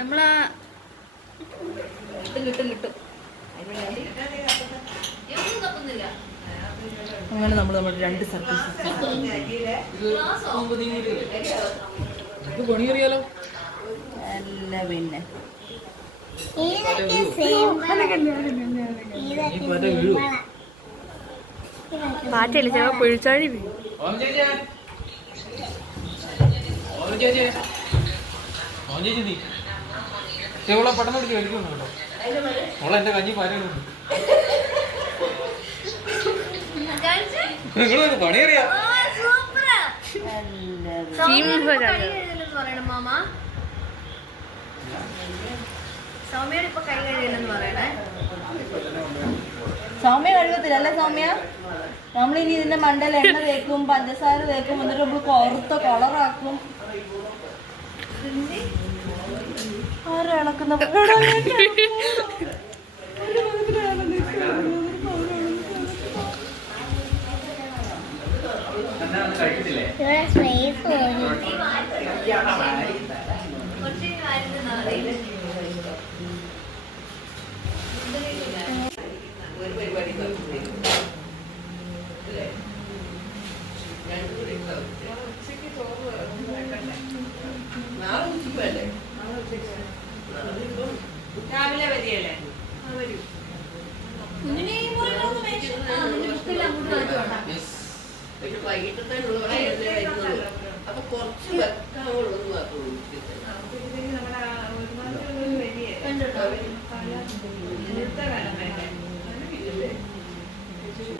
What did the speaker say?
നമ്മളാ കിട്ടും അങ്ങനെ നമ്മൾ നമ്മുടെ 2 സർപ്രൈസ് പണിയറിയാലോ അല്ല പിന്നെ പാറ്റല്ലേ ചാ പൊഴിച്ചാഴി പെട്ടെന്ന് പിടിച്ച് കഴിക്കുന്നു കേട്ടോ. അവളെ എന്റെ കഞ്ഞി പാലുണ്ട്. നിങ്ങൾ പണിയറിയാ സൗമ്യ കഴിവത്തില്ല അല്ലേ സൗമ്യ? നമ്മളിനി ഇതിന്റെ മണ്ടയിൽ എണ്ണ തേക്കും, പഞ്ചസാര തേക്കും, എന്നിട്ട് നമ്മൾ കൊറുത്ത കളറാക്കും. ആരളക്കുന്ന രാവിലെ വരികയല്ലേ? വൈകിട്ടത്തേനുള്ളവരെ അപ്പൊ കുറച്ച് വെക്കാവുള്ളത് മാത്രമേ